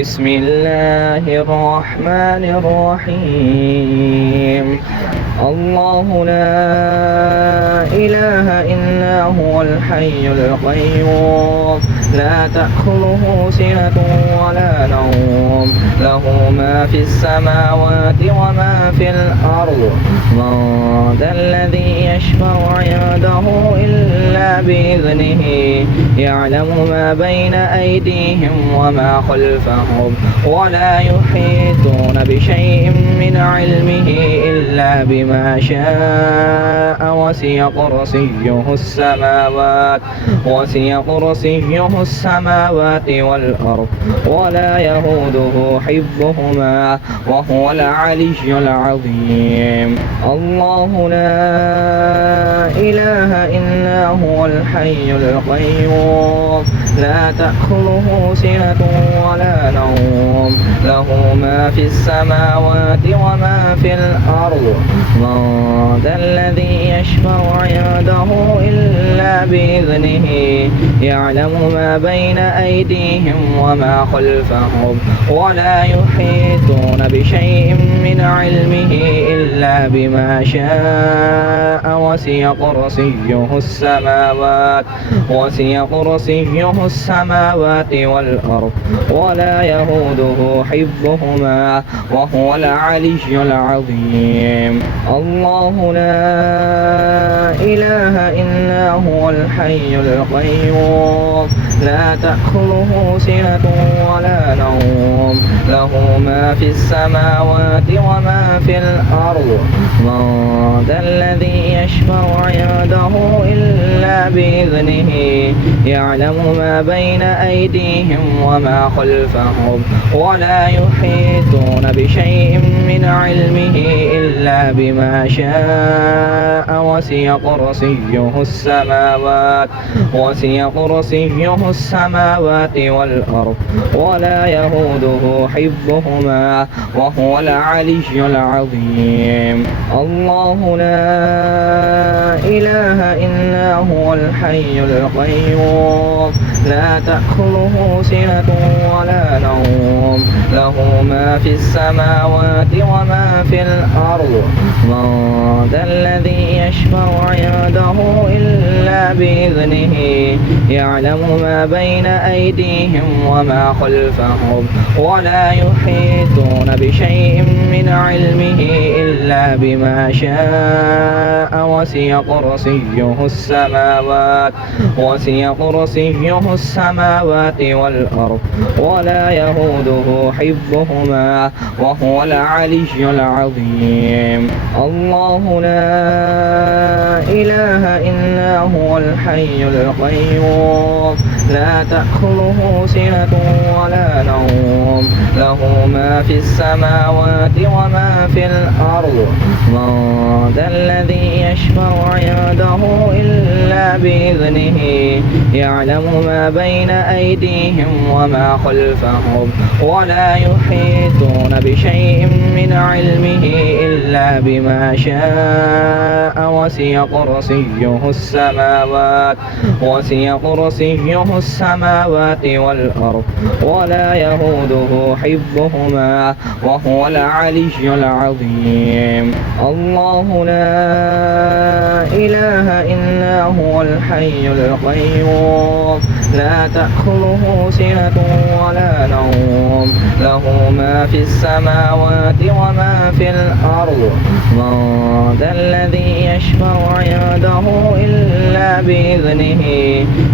بسم الله الرحمن الرحيم الله لا إله إلا هو الحي القيوم لا تأخذه سنة ولا نوم له ما في السماوات وما في الأرض من ذا الذي يشفع عنده إلا بإذنه يعلم ما بين أيديهم وما خلفهم ولا يحيطون بشيء من علمه إلا بما شاء وسع كرسيه السماوات والأرض ولا يهوده حفظهما وهو العلي العظيم الله لا إله إلا هو الحي القيوم لا تأخذه سنة ولا نوم له ما في السماوات وما في الأرض من ذا الذي يشفع عنده إلا بإذنه يعلم ما بين أيديهم وما خلفهم ولا يحيطون بشيء من علمه إلا بما شاء وسع كرسيه السماوات والأرض ولا يهوده حفظهما وهو العلي العظيم الله لا إله إلا هو الحي القيوم لا تأخذه سنة ولا نوم له ما في السماوات وما في الأرض من ذا الذي يشفع عنده إلا بإذنه يعلم ما بين أيديهم وما خلفهم ولا يحيطون بشيء من علمه إلا بما شاء وسع كرسيه السماوات والأرض ولا يهوده حفظهما وهو العلي العظيم الله لا إله إلا هو الحي القيوم لا تأخذه سنة ولا نوم له ما في السماوات وما في الأرض من ذا الذي يشفع عنده إلا بإذنه يعلم ما بين أيديهم وما خلفهم ولا يحيطون بشيء من علمه إلا بما شاء وسع كرسيه السماوات والأرض ولا يهوده حفظهما وهو العلي العظيم الله لا إله إلا هو الحي القيوم لا تأخذه سنة ولا نوم له ما في السماوات وما في الأرض من ذا الذي يشفع عنده إلا بإذنه يعلم ما بين أيديهم وما خلفهم ولا يحيطون بشيء من علمه إلا بما شاء وسع كرسيه السماوات والأرض ولا يهوده حفظهما وهو العلي العظيم الله لا إله إلا هو الحي القيوم لا تأخذه سنة ولا نوم له ما في السماوات وما في الأرض من ذا الذي يشفع عنده إلا بإذنه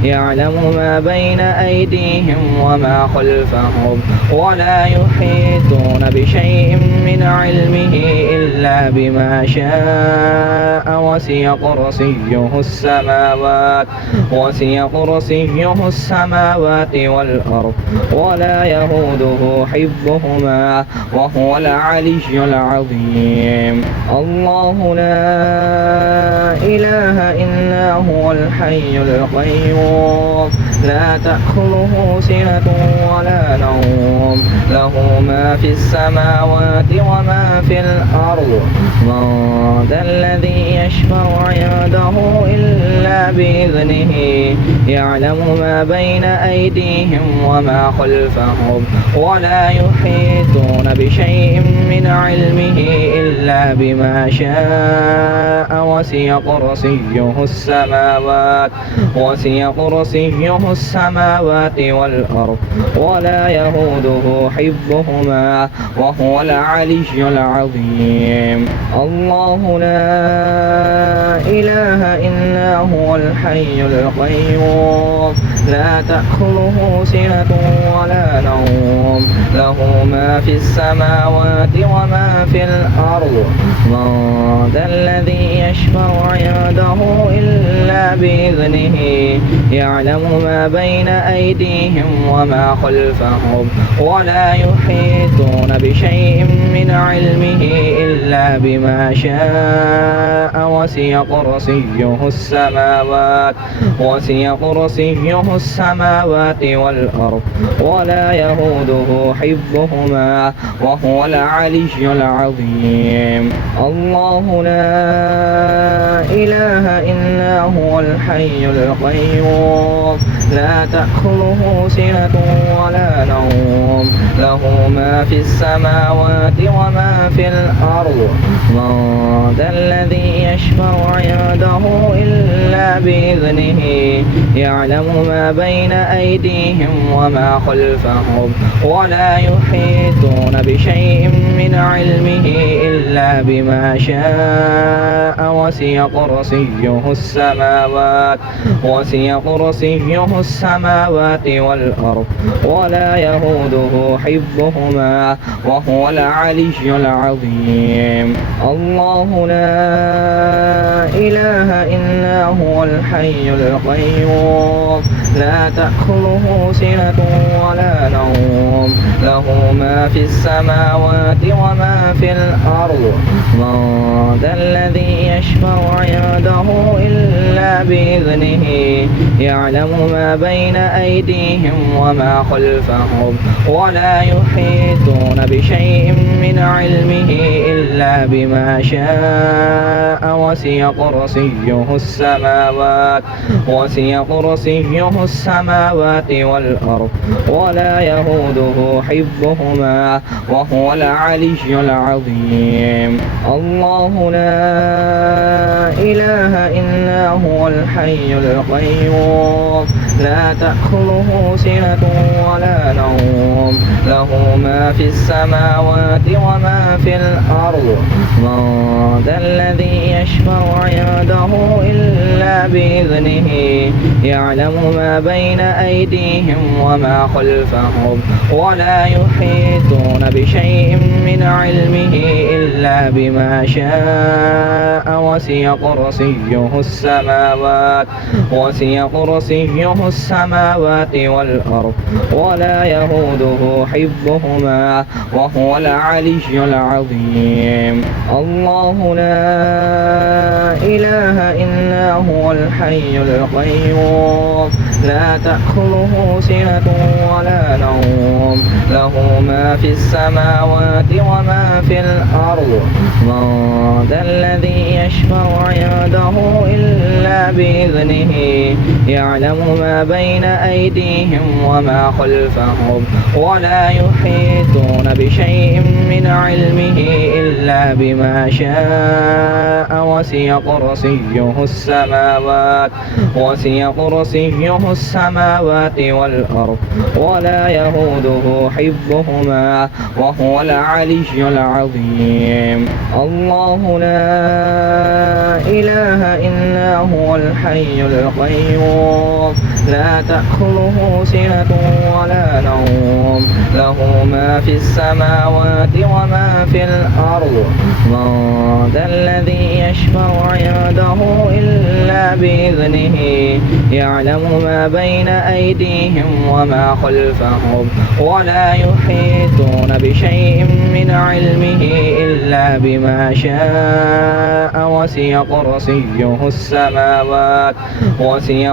يعلم ما بين أيديهم وما خلفهم ولا يحيطون بشيء من علمه إلا بما شاء وسع كرسيه السماوات والأرض ولا يهوده حفظهما وهو العلي العظيم الله لا إله إلا هو الحي القيوم لا تأخذه سنة ولا نوم له ما في السماوات وما في الأرض من ذا الذي يشفع عنده إلا بإذنه يعلم ما بين أيديهم وما خلفهم ولا يحيطون بشيء من علمه إلا بما شاء وسع كرسيه السماوات والأرض ولا يهوده حفظهما وهو العلي العظيم. الله لا إله إلا هو الحي القيوم لا تأخذه سنة ولا نوم له ما في السماوات وما في الأرض من ذا الذي يشفع عنده إلا بإذنه يعلم ما بين أيديهم وما خلفهم ولا يحيطون بشيء من علمه إلا بما شاء وسع كرسيه السماوات والأرض ولا يهوده حفظهما وهو العلي العظيم. الله لا إله إلا هو الحي القيوم لا تأخذه سنة ولا نوم له ما في السماوات وما في الأرض من ذا الذي يشفع عنده إلا بإذنه يعلم ما بين أيديهم وما خلفهم ولا يحيطون بشيء من علمه إلا بما شاء وسع كرسيه السماوات والأرض ولا يهوده حفظهما وهو العلي العظيم. الله لا إله إلا هو الحي القيوم لا تأخذه سنة ولا نوم له ما في السماوات وما في الأرض من ذا الذي يشفع عنده إلا بإذنه يعلم ما بين أيديهم وما خلفهم ولا يحيطون بشيء من علمه إلا بما شاء وسع كرسيه السماوات والأرض ولا يهوده حفظهما وهو العلي العظيم. الله لا إله إلا هو الحي القيوم لا تأخذه سنة ولا نوم له ما في السماوات وما في الأرض من ذا الذي يشفع عنده إلا بإذنه يعلم ما بين أيديهم وما خلفهم ولا يحيطون بشيء من علمه إلا بما شاء وسع كرسيه السماوات والأرض ولا يهوده حفظهما وهو العلي العظيم. الله لا إله إلا هو الحي القيوم لا تأخذه سنة ولا نوم له ما في السماوات وما في الأرض من ذا الذي يشفع عنده إلا بإذنه يعلم ما بين أيديهم وما خلفهم ولا يحيطون بشيء من علمه إلا بما شاء وسع كرسيه السماوات والأرض ولا يهوده حفظهما وهو العلي العظيم. الله لا إله إلا هو الحي القيوم لا تأخذه سنة ولا نوم له ما في السماوات وما في الأرض من ذا الذي يشفع عنده إلا بإذنه يعلم ما بين أيديهم وما خلفهم ولا يحيطون بشيء من علمه إلا بما شاء وسع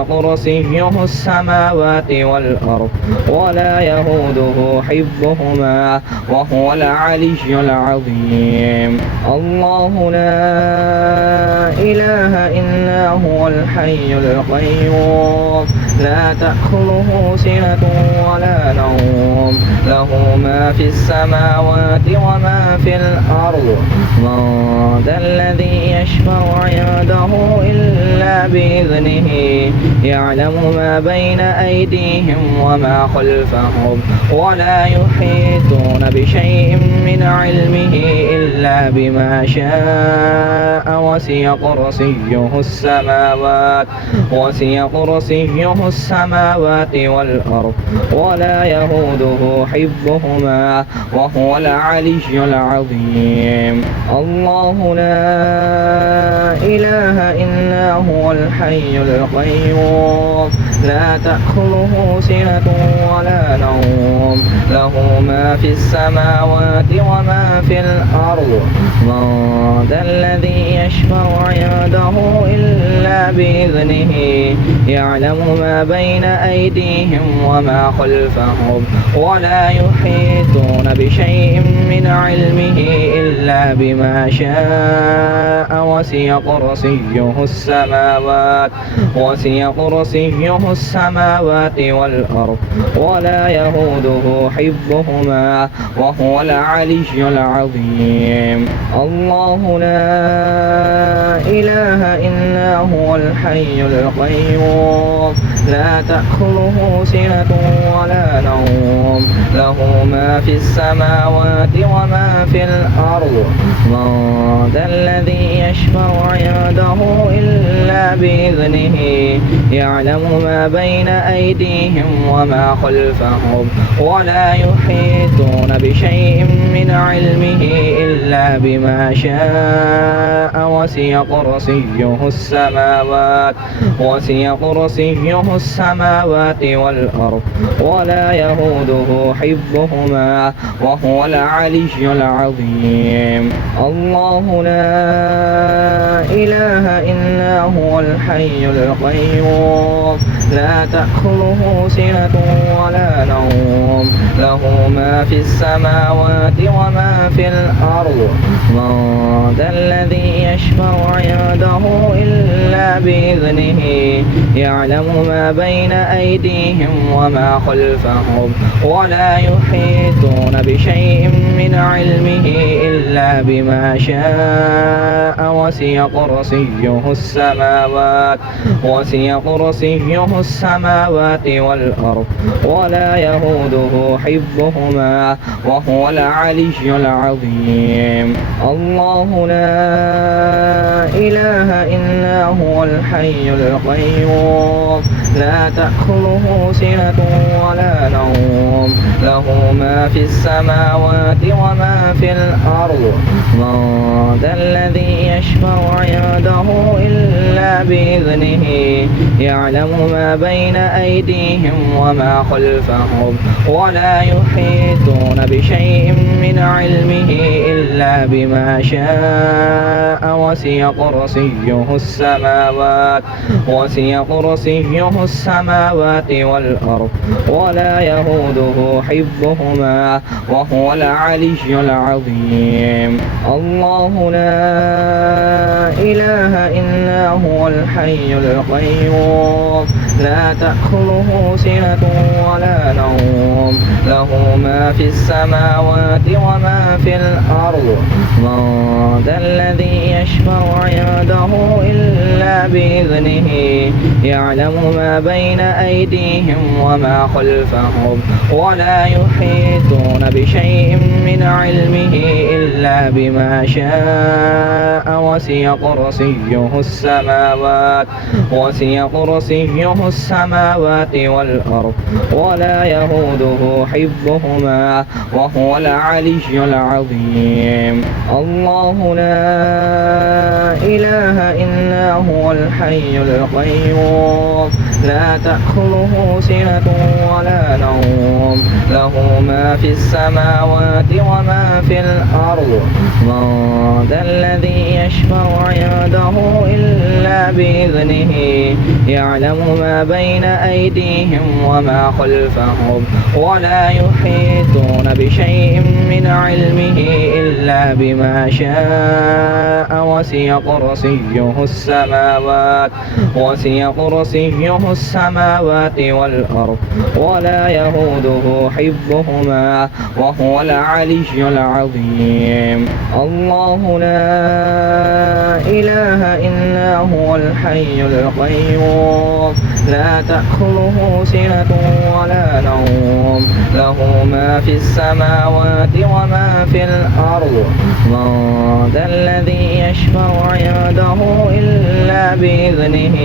كرسيه السماوات والأرض ولا يهوده حفظهما وهو العلي العظيم. الله لا إله إلا هو الحي القيوم لا تأخذه سنة ولا نوم له ما في السماوات وما في الأرض من ذا الذي يشفع عنده إلا بإذنه يعلم ما بين أيديهم وما خلفهم ولا يحيطون بشيء من علمه إلا بما شاء وسع كرسيه السماوات والأرض ولا يهوده حفظهما وهو العلي العظيم. الله لا إله إلا هو الحي القيوم لا تأخذه سنة ولا نوم له ما في السماوات وما في الأرض من ذا الذي يشفع عنده إلا بإذنه يعلم ما بين أيديهم وما خلفهم ولا يحيطون بشيء من علمه إلا بما شاء وسع كرسيه السماوات والأرض ولا يهوده حفظهما وهو العلي العظيم. الله لا إله إلا هو الحي القيوم لا تأخذه سنة ولا نوم له ما في السماوات وما في الأرض من ذا الذي يشفع عنده إلا بإذنه يعلم ما بين أيديهم وما خلفهم ولا يحيطون بشيء من علمه إلا بما شاء وسع كرسيه السماوات والأرض ولا يهوده حفظهما وهو العلي العظيم. الله لا إله إلا هو الحي القيوم لا تأخذه سنة ولا نوم له ما في السماوات وما في الأرض من ذا الذي يشفع عنده إلا بإذنه يعلم ما بين أيديهم وما خلفهم ولا يحيطون بشيء من علمه إلا بما شاء وسع كرسيه السماوات والأرض ولا يهوده حفظهما وهو العلي العظيم. الله لا إله إلا هو الحي القيوم لا تأخذه سنة ولا نوم له ما في السماوات وما في الأرض من ذا الذي يشفع عنده إلا بإذنه يعلم ما بين أيديهم وما خلفهم ولا يحيطون بشيء من علمه إلا بما شاء وسع كرسيه السماوات والأرض ولا يهوده حفظهما وهو العلي العظيم. الله لا إله إلا هو الحي القيوم لا تأخذه سنة ولا نوم له ما في السماوات وما في الأرض من ذا الذي يشفع عنده إلا بإذنه يعلم ما بين أيديهم وما خلفهم ولا يحيطون بشيء من علمه إلا بما شاء وسع كرسيه السماوات والأرض ولا يهوده حفظهما وهو العلي العظيم. الله لا إله إلا هو الحي القيوم لا تأخذه سنة ولا نوم له ما في السماوات وما في الأرض من ذا الذي يشفع عنده إلا بإذنه يعلم ما بين أيديهم وما خلفهم ولا يحيطون بشيء من علمه إلا بما شاء وسع كرسيه السماوات والأرض ولا يهوده حفظهما وهو العلي العظيم. الله لا إله إلا هو الحي القيوم لا تأخذه سنة ولا نوم له ما في السماوات وما في الأرض. من ذا الذي يشفع عنده إلا بإذنه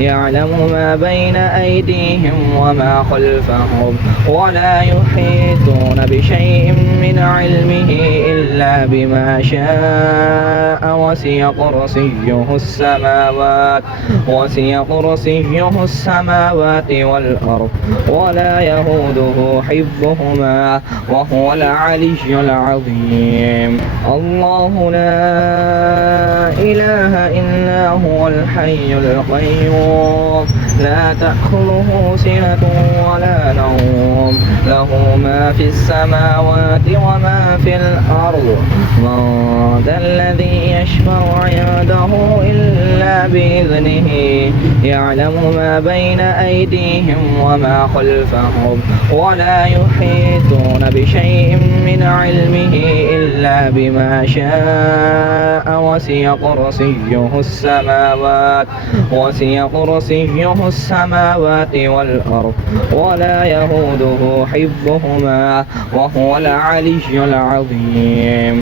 يعلم ما بين أيديهم وما خلفهم ولا يحيطون بشيء من علمه إلا بما شاء وسع كرسيه السماوات والأرض ولا يهوده حفظهما وهو العلي العظيم. الله لا إله إلا هو الحي القيوم لا تأخذه سنة ولا نوم له ما في السماوات وما في الأرض. من ذا الذي يشفع عنده إلا بإذنه يعلم ما بين أيديهم وما خلفهم ولا يحيطون بشيء من علمه إلا بما شاء وسع كرسيه السماوات والأرض ولا يهوده حفظهما وهو العلي العظيم.